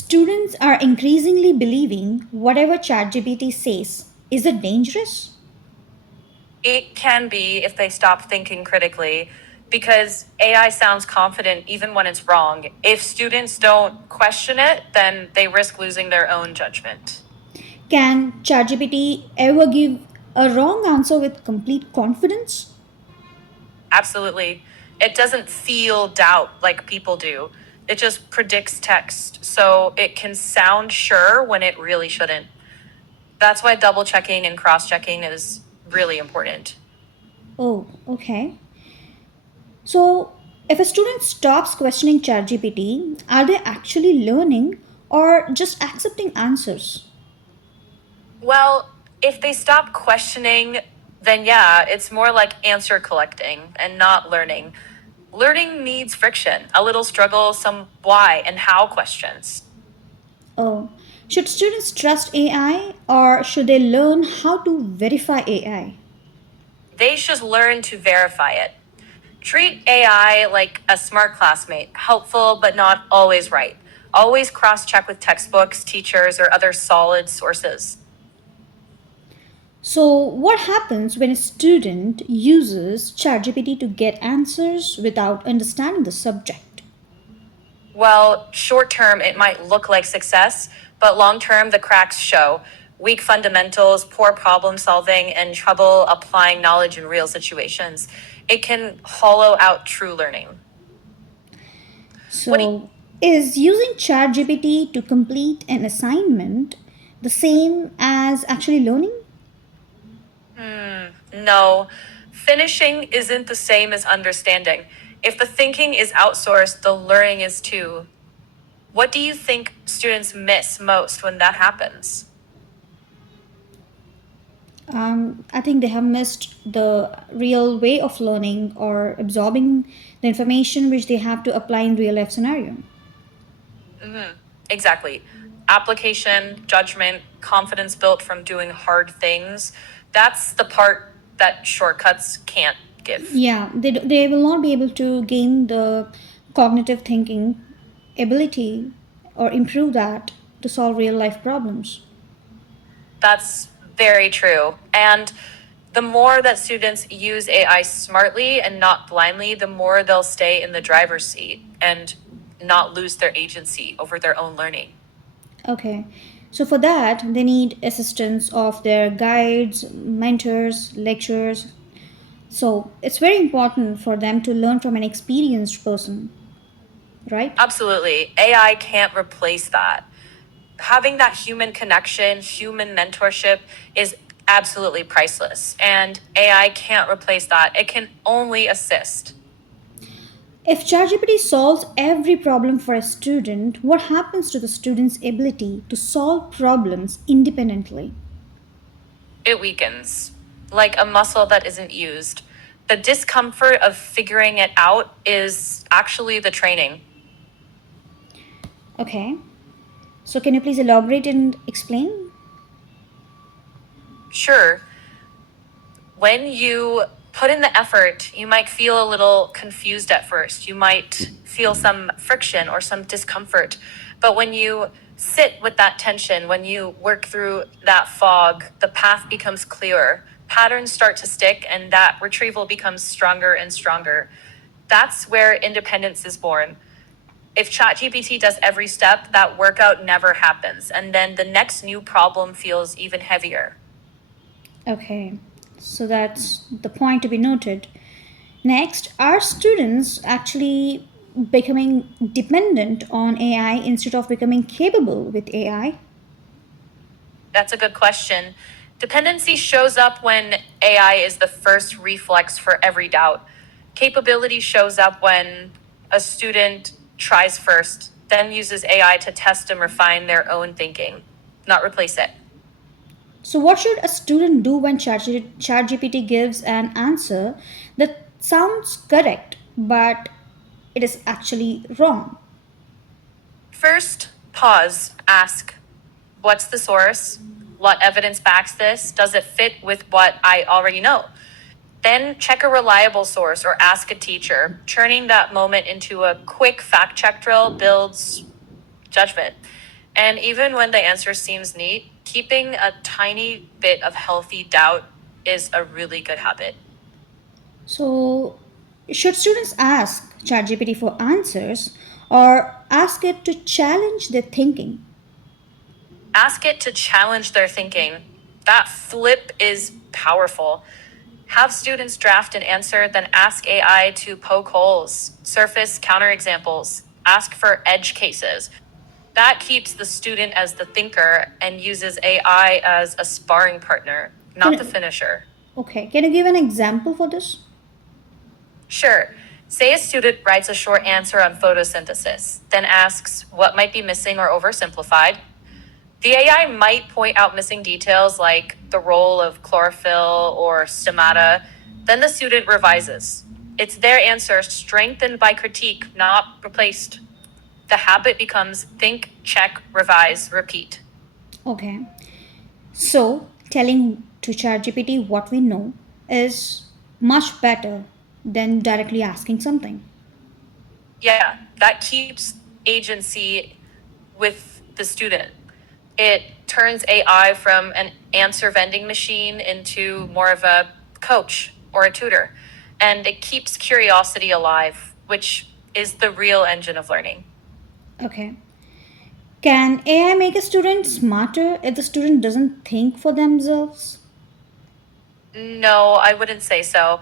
Students are increasingly believing whatever ChatGPT says. Is it dangerous? It can be if they stop thinking critically, because AI sounds confident even when it's wrong. If students don't question it, then they risk losing their own judgment. Can ChatGPT ever give a wrong answer with complete confidence? Absolutely. It doesn't feel doubt like people do. It just predicts text. So it can sound sure when it really shouldn't. That's why double checking and cross checking is really important. Oh, okay. So, if a student stops questioning ChatGPT, are they actually learning or just accepting answers? Well, if they stop questioning, then yeah, it's more like answer collecting and not learning. Learning needs friction, a little struggle, some why and how questions. Oh, should students trust AI or should they learn how to verify AI? They should learn to verify it. Treat AI like a smart classmate, helpful but not always right. Always cross check with textbooks, teachers, or other solid sources. So, what happens when a student uses ChatGPT to get answers without understanding the subject? Well, short term, it might look like success, but long term, the cracks show. Weak fundamentals, poor problem solving, and trouble applying knowledge in real situations. It can hollow out true learning. What do you, So, is using ChatGPT to complete an assignment the same as actually learning? No, finishing isn't the same as understanding. If the thinking is outsourced, the learning is too. What do you think students miss most when that happens? I think they have missed the real way of learning or absorbing the information which they have to apply in real life scenario. Exactly. Application, judgment, confidence built from doing hard things. That's the part that shortcuts can't give. Yeah, they will not be able to gain the cognitive thinking ability or improve that to solve real life problems. That's very true. And the more that students use AI smartly and not blindly, the more they'll stay in the driver's seat and not lose their agency over their own learning. Okay, so for that, they need assistance of their guides, mentors, lecturers. So it's very important for them to learn from an experienced person, right? Absolutely. AI can't replace that. Having that human connection, human mentorship is absolutely priceless. And AI can't replace that. It can only assist. If ChatGPT solves every problem for a student, what happens to the student's ability to solve problems independently? It weakens, like a muscle that isn't used. The discomfort of figuring it out is actually the training. Okay, so can you please elaborate and explain? Sure, when you put in the effort, you might feel a little confused at first. You might feel some friction or some discomfort. But when you sit with that tension, when you work through that fog, the path becomes clearer. Patterns start to stick, and that retrieval becomes stronger and stronger. That's where independence is born. If ChatGPT does every step, that workout never happens. And then the next new problem feels even heavier. Okay, so that's the point to be noted. Next, are students actually becoming dependent on AI instead of becoming capable with AI? That's a good question. Dependency shows up when AI is the first reflex for every doubt. Capability shows up when a student tries first, then uses AI to test and refine their own thinking, not replace it. So, what should a student do when ChatGPT gives an answer that sounds correct, but it is actually wrong? First, pause, ask, what's the source? What evidence backs this? Does it fit with what I already know? Then check a reliable source or ask a teacher. Turning that moment into a quick fact check drill builds judgment. And even when the answer seems neat, keeping a tiny bit of healthy doubt is a really good habit. So, should students ask ChatGPT for answers or ask it to challenge their thinking? Ask it to challenge their thinking. That flip is powerful. Have students draft an answer, then ask AI to poke holes, surface counterexamples, ask for edge cases. That keeps the student as the thinker and uses AI as a sparring partner, not the Can, finisher. can you give an example for this? Sure. Say a student writes a short answer on photosynthesis, then asks what might be missing or oversimplified. The AI might point out missing details like the role of chlorophyll or stomata. Then the student revises. It's their answer strengthened by critique, not replaced. The habit becomes think, check, revise, repeat. Okay. So, telling to ChatGPT what we know is much better than directly asking something. Yeah, that keeps agency with the student. It turns AI from an answer vending machine into more of a coach or a tutor. And it keeps curiosity alive, which is the real engine of learning. Okay. Can AI make a student smarter if the student doesn't think for themselves? No, I wouldn't say so.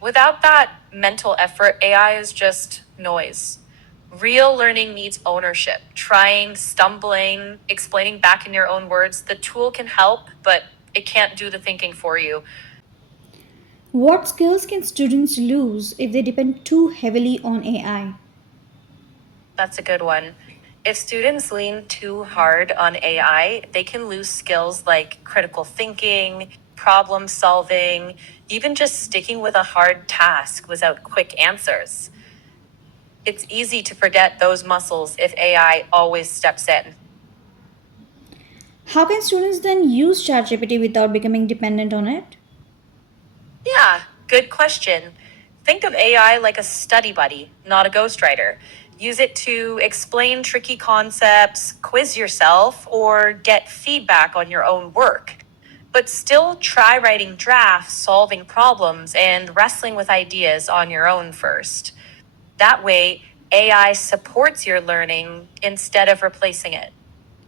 Without that mental effort, AI is just noise. Real learning needs ownership, trying, stumbling, explaining back in your own words. The tool can help, but it can't do the thinking for you. What skills can students lose if they depend too heavily on AI? That's a good one. If students lean too hard on AI, they can lose skills like critical thinking, problem solving, even just sticking with a hard task without quick answers. It's easy to forget those muscles if AI always steps in. How can students then use ChatGPT without becoming dependent on it? Yeah, good question. Think of AI like a study buddy, not a ghostwriter. Use it to explain tricky concepts, quiz yourself, or get feedback on your own work. But still try writing drafts, solving problems, and wrestling with ideas on your own first. That way, AI supports your learning instead of replacing it.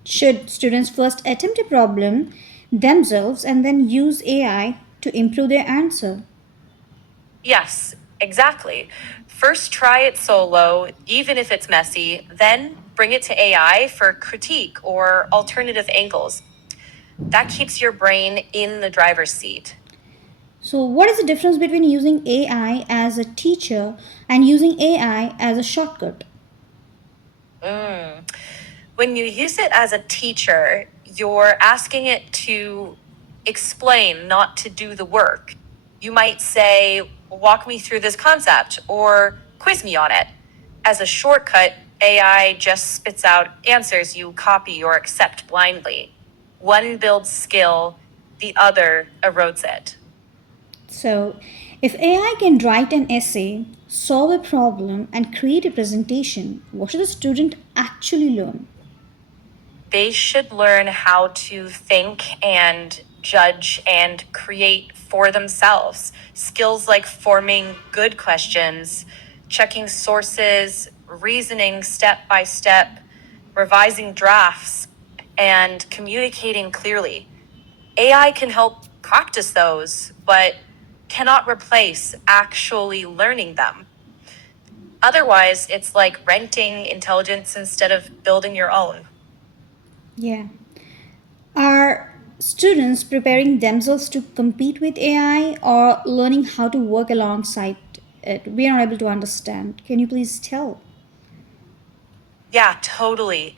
Should students first attempt a problem themselves and then use AI to improve their answer? Yes, exactly. First, try it solo, even if it's messy, then bring it to AI for critique or alternative angles. That keeps your brain in the driver's seat. So, what is the difference between using AI as a teacher and using AI as a shortcut? Mm. When you use it as a teacher, you're asking it to explain, not to do the work. You might say, walk me through this concept or quiz me on it. As a shortcut, AI just spits out answers you copy or accept blindly. One builds skill, the other erodes it. So, if AI can write an essay, solve a problem, and create a presentation, what should the student actually learn? They should learn how to think and judge and create for themselves. Skills like forming good questions, checking sources, reasoning step by step, revising drafts, and communicating clearly. AI can help practice those, but cannot replace actually learning them. Otherwise, it's like renting intelligence instead of building your own. Yeah. Are students preparing themselves to compete with AI or learning how to work alongside it? We are not able to understand. Can you please tell? Yeah, totally.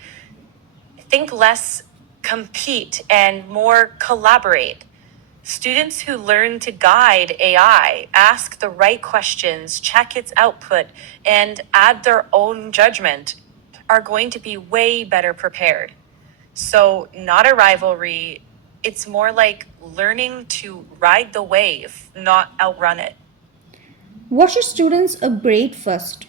Think less compete and more collaborate. Students who learn to guide AI, ask the right questions, check its output, and add their own judgment are going to be way better prepared. So, not a rivalry. It's more like learning to ride the wave, not outrun it. What should students upgrade first?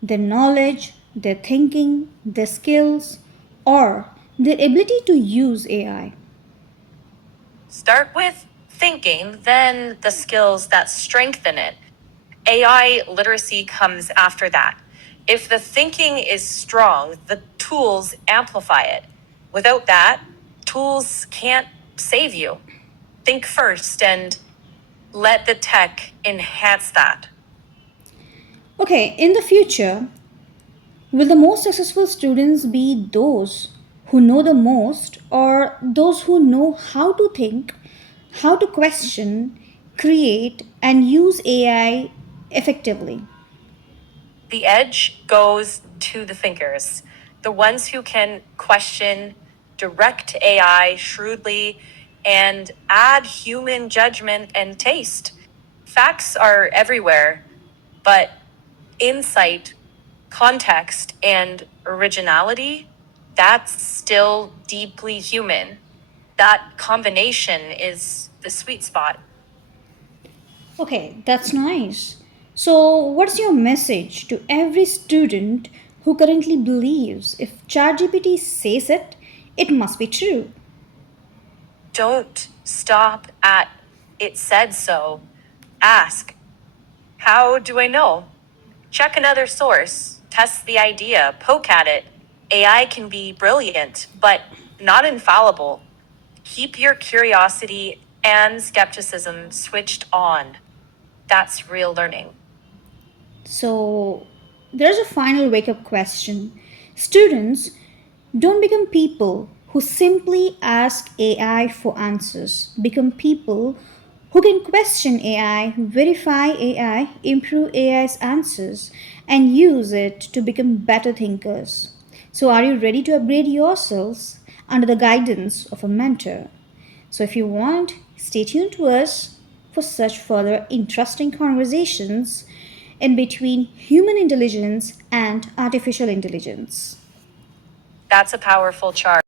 Their knowledge, their thinking, their skills, or Their ability to use AI. Start with thinking, then the skills that strengthen it. AI literacy comes after that. If the thinking is strong, the tools amplify it. Without that, tools can't save you. Think first and let the tech enhance that. Okay, in the future, will the most successful students be those who know the most or those who know how to think, how to question, create, and use AI effectively? The edge goes to the thinkers, the ones who can question, direct AI shrewdly, and add human judgment and taste. Facts are everywhere, but insight, context, and originality, that's still deeply human. That combination is the sweet spot. Okay, that's nice. So, what's your message to every student who currently believes if ChatGPT says it, it must be true? Don't stop at it said so. Ask, how do I know? Check another source, test the idea, poke at it. AI can be brilliant, but not infallible. Keep your curiosity and skepticism switched on. That's real learning. So, there's a final wake up question. Students, don't become people who simply ask AI for answers. Become people who can question AI, verify AI, improve AI's answers, and use it to become better thinkers. So, are you ready to upgrade yourselves under the guidance of a mentor? So, if you want, stay tuned to us for such further interesting conversations in between human intelligence and artificial intelligence. That's a powerful chart.